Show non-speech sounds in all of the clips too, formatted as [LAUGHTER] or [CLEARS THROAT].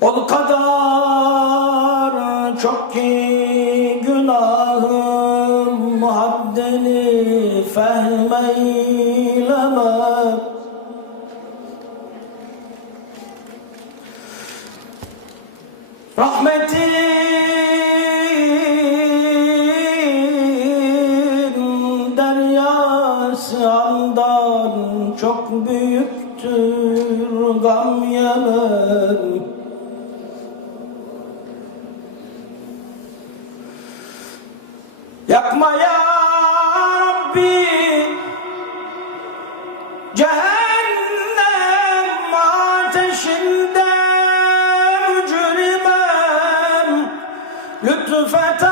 O kadar çok ki günahım haddini fehmeylemem Rahmetin deryası andan çok büyüktür Yakma ya Rabbi. Cehennem ateşinde mücrimem. Lütfet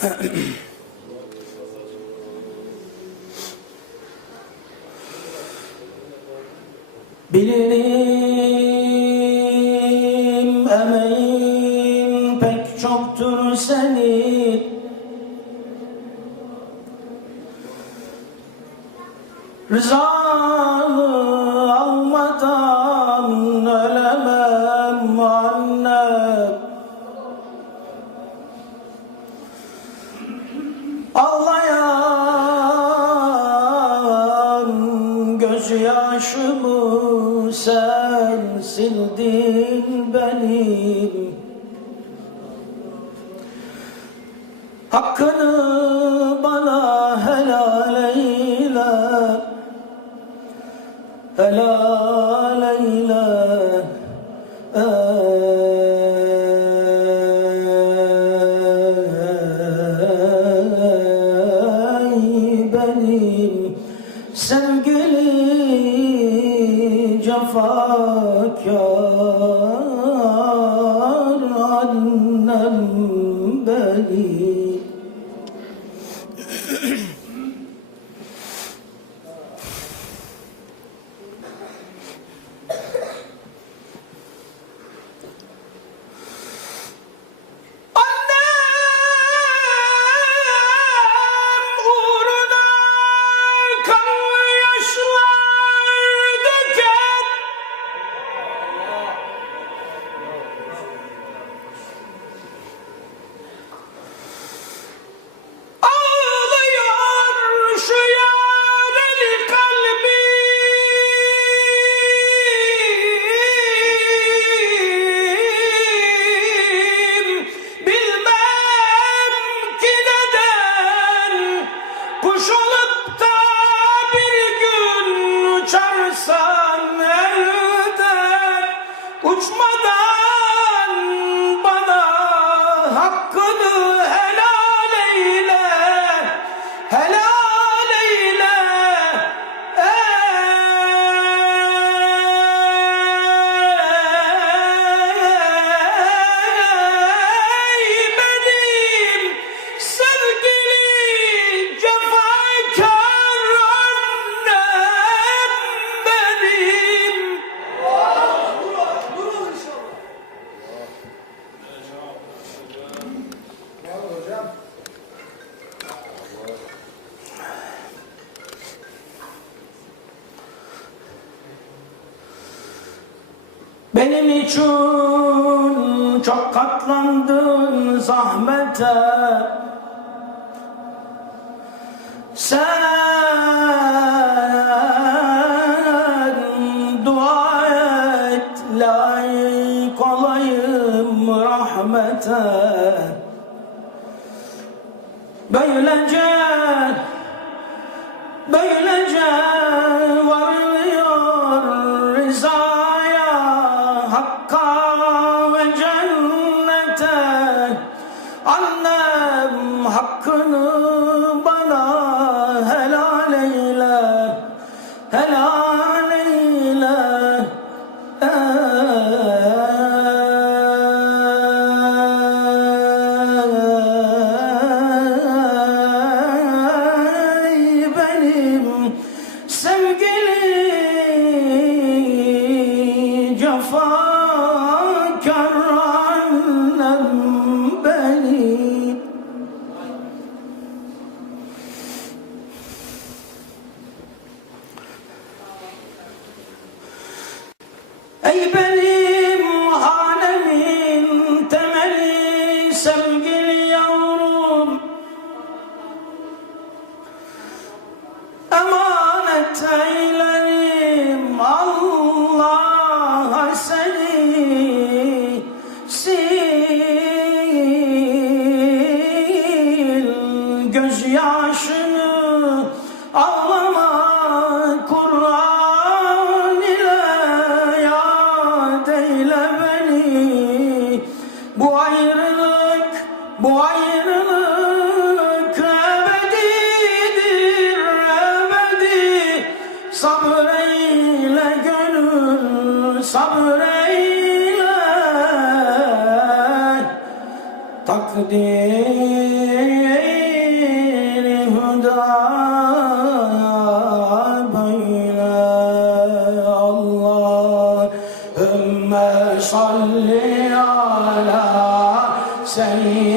[CLEARS THROAT] Bilirim emeğin pek çoktur senin. Rızanı gözyaşımı sen sildin benim. Hakkını bana helal eyle. Helal cefakar Benim için çok katlandın zahmete. Sen dua et layık olayım rahmete sevgili yavrum. Emanet eylerim Allah'a seni sil. Gözyaşını takdiri hüda böyle Allahümme salli ala seyyidina